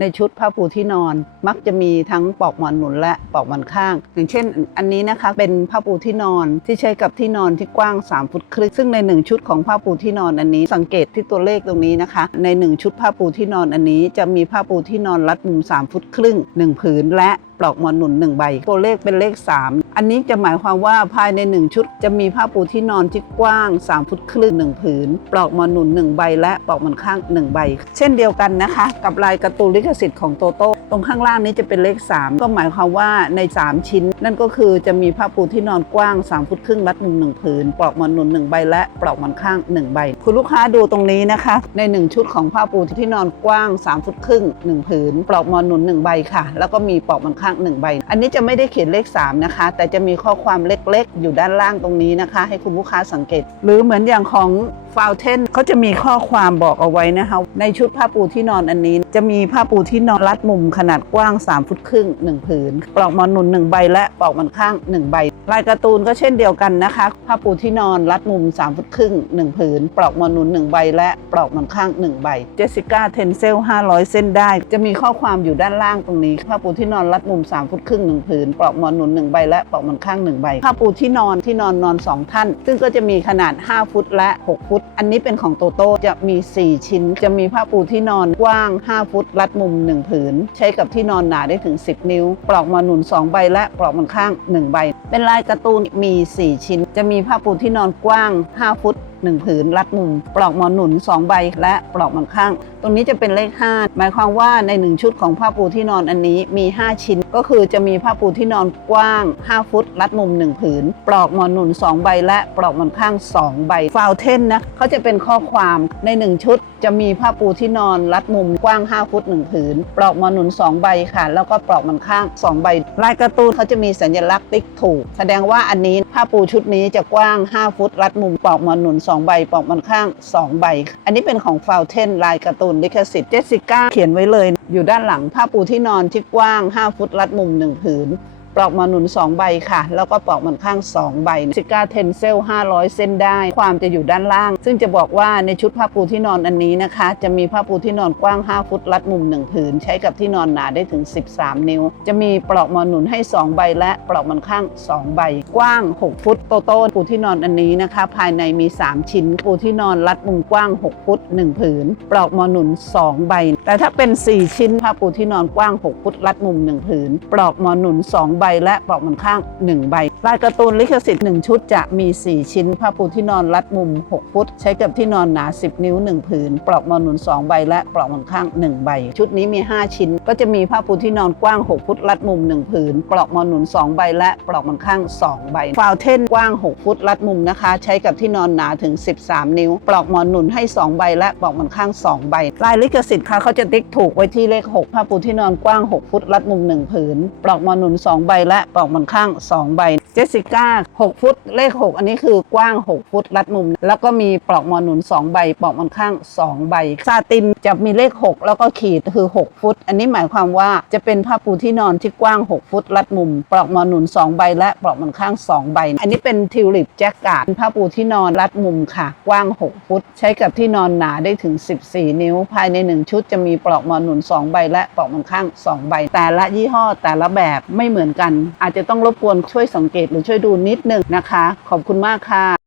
ในชุดผ้าปูที่นอน มักจะมีทั้งปลอกหมอนหนุนและปลอกหมอนข้าง อย่างเช่น อันนี้นะคะเป็นผ้าปูที่นอนที่ใช้กับที่นอนที่กว้าง 3 ฟุตครึ่งซึ่งใน 1 ชุดของผ้าปูที่นอนอันนี้ สังเกตที่ตัวเลขตรงนี้นะคะ ใน 1 ชุดผ้าปูที่นอนอันนี้ จะมีผ้าปูที่นอนรัดมุม 3 ฟุตครึ่ง 1 ผืนและปลอกหมอนหนุน 1 ใบ ตัวเลขเป็นเลข 3 อันนี้จะหมายความว่าภายใน 1 ชุดจะมีผ้าปูที่นอนที่กว้าง 3 ฟุตครึ่ง1ผืน ปลอกมอนหนุน 1 ใบและปลอกมอนข้าง 1 ใบ เช่นเดียวกันนะคะ กับลายการ์ตูนลิขสิทธิ์ของโตโต้ตรงข้างล่างนี้จะเป็นเลข 3 ก็หมายความว่าใน 3 ชิ้น นั่นก็คือจะมีผ้าปูที่นอนกว้าง 3 ฟุตครึ่งรัดมุม1ผืน ปลอกมอนหนุน 1 ใบ และปลอกมอนข้าง 1 ใบ คุณลูกค้าดูตรงนี้นะคะ ใน 1 ชุดของผ้าปูที่นอนกว้าง 3 ฟุตครึ่ง1ผืน ปลอกมอนหนุน 1 ใบค่ะ แล้วก็มีปลอกมอนข้าง 1 ใบ อันนี้จะไม่ได้เขียนเลข 3 นะคะแต่จะมีข้อความเล็กๆ อยู่ด้านล่างตรงนี้นะคะ ให้คุณลูกค้าสังเกต หรือเหมือนอย่างของฟาวเทนเขาจะมีข้อความบอกเอาไว้นะคะในชุดผ้าปูที่นอนอันนี้ จะมีผ้าปูที่นอนรัดมุมขนาดกว้าง 3 ฟุตครึ่ง 1 ผืน ปลอกหมอนหนุน 1 ใบและปลอกหมอนข้าง 1 ใบ ลายการ์ตูนก็เช่นเดียวกันนะคะผ้าปูที่นอนรัดมุม 3 ฟุตครึ่ง 1 ผืน ปลอกมอนหนุน 1 ใบ และปลอกมอนข้าง 1 ใบเจสสิก้าเทนเซล500 เส้นได้ จะมีข้อความอยู่ด้านล่างตรงนี้ผ้าปูที่นอนรัดมุม 3 ฟุตครึ่ง 1 ผืน ปลอกมอนหนุน 1 ใบ และปลอกมอนข้าง 1 ใบผ้าปูที่นอนที่นอนนอน 2 ท่าน ซึ่งก็จะมีขนาด 5 ฟุตและ 6 ฟุต อันนี้เป็นของโตโต้จะมี 4 ชิ้น จะมีผ้าปูที่นอนกว้าง 5 ฟุต รัดมุม 1 ผืน ใช้กับที่นอนหนาได้ถึง 10 นิ้ว ปลอกมอนหนุน 2 ใบ และปลอกมอนข้าง 1 ใบ เป็นลายการ์ตูนมี 4 ชิ้น จะมีผ้าปูที่นอนกว้าง 5 ฟุต 1 ผืน รัดมุม ปลอกหมอนหนุน 2 ใบ และปลอกหมอนข้าง ตรงนี้จะเป็นเลข 5 หมายความว่าใน 1 ชุดของผ้าปูที่นอนอันนี้มี 5 ชิ้น ก็คือจะมีผ้าปูที่นอนกว้าง 5 ฟุต รัดมุม 1 ผืน ปลอกหมอนหนุน 2 ใบ และปลอกหมอนข้าง 2 ใบ ฟาวเทนนะเขาจะเป็นข้อความใน 1 ชุดจะมีผ้าปูที่นอนรัดมุมกว้าง 5 ฟุต 1 ผืน ปลอกหมอนหนุน 2 ใบค่ะ แล้วก็ปลอกหมอนข้าง 2 ใบ ลายการ์ตูนเขาจะมีสัญลักษณ์ติ๊กถูกแสดงว่าอันนี้ผ้าปูชุดนี้จะกว้าง 5 ฟุต รัดมุมปอกมอนหนุน 2 ใบ ปอกมอนข้าง 2 ใบ อันนี้เป็นของฟาวเทนลายการ์ตูนลิขสิทธิ์เจสสิก้าเขียนไว้เลย อยู่ด้านหลังผ้าปูที่นอนที่กว้าง 5 ฟุต รัดมุม 1 ผืน ปลอกหมอนหนุน 2 ใบค่ะ แล้วก็ปลอกหมอนข้าง 2 ใบซิก้าเทนเซล500 เส้นได้ ความจะอยู่ด้านล่าง ซึ่งจะบอกว่าในชุดผ้าปูที่นอนอันนี้นะคะ จะมีผ้าปูที่นอนกว้าง 5 ฟุตรัดมุม 1 ผืน ใช้กับที่นอนหนาได้ถึง 13 นิ้ว จะมีปลอกหมอนหนุนให้ 2 ใบ และปลอกหมอนข้าง 2 ใบ กว้าง 6 ฟุตโตโต้ปูที่นอนอันนี้นะคะ ภายในมี 3 ชิ้น ปูที่นอนรัดมุมกว้าง 6 ฟุต 1 ผืน ปลอกหมอนหนุน 2 ใบ แต่ถ้าเป็น 4 ชิ้นผ้าปูที่นอนกว้าง 6 ฟุตรัดมุม 1 ผืน ปลอกหมอนหนุน 2 ใบและปลอกหมอนข้าง 1 ใบ ลายการ์ตูนลิขสิทธิ์ 1 ชุดจะมี 4 ชิ้น ผ้าปูที่นอนรัดมุม 6 ฟุต ใช้กับที่นอนหนา 10 นิ้ว 1 ผืน ปลอกหมอนหนุน 2 ใบ และปลอกหมอนข้าง 1 ใบ ชุดนี้มี 5 ชิ้น ก็จะมีผ้าปูที่นอนกว้าง 6 ฟุต รัดมุม 1 ผืน ปลอกหมอนหนุน 2 ใบ และปลอกหมอนข้าง 2 ใบ ฟาวเทนกว้าง 6 ฟุต รัดมุมนะคะ ใช้กับที่นอนหนาถึง 13 นิ้ว ปลอกหมอนหนุนให้ 2 ใบ และปลอกหมอนข้าง 2 ใบ ลายลิขสิทธิ์ค่ะเขาจะติ๊กถูกไว้ที่เลข 6 ผ้าปูที่นอนกว้าง 6 ฟุต รัดมุม 1 ผืน ปลอกหมอนหนุน 2 ใบและปลอกมอนข้าง 2 ใบเจสสิก้า6ฟุตเลข 6 อันนี้คือกว้าง 6 ฟุตรัดมุม แล้วก็มีปลอกมอนหนุน 2 ใบ ปลอกมอนข้าง 2 ใบซาตินจะมีเลข 6 แล้วก็ขีดคือ 6 ฟุต อันนี้หมายความว่าจะเป็นผ้าปูที่นอนที่กว้าง 6 ฟุตรัดมุม ปลอกมอนหนุน 2 ใบ และปลอกมอนข้าง 2 ใบ อันนี้เป็นทิวลิปแจ็คการ์ดผ้าปูที่นอนรัดมุมค่ะ กว้าง 6 ฟุต ใช้กับที่นอนหนาได้ถึง 14 นิ้ว ภายใน 1 ชุดจะมีปลอกมอนหนุน 2 ใบ และปลอกมอนข้าง 2 ใบ แต่ละยี่ห้อแต่ละแบบไม่เหมือนกันกัน อาจจะต้องรบกวนช่วยสังเกตหรือช่วยดูนิดนึงนะคะ ขอบคุณมากค่ะ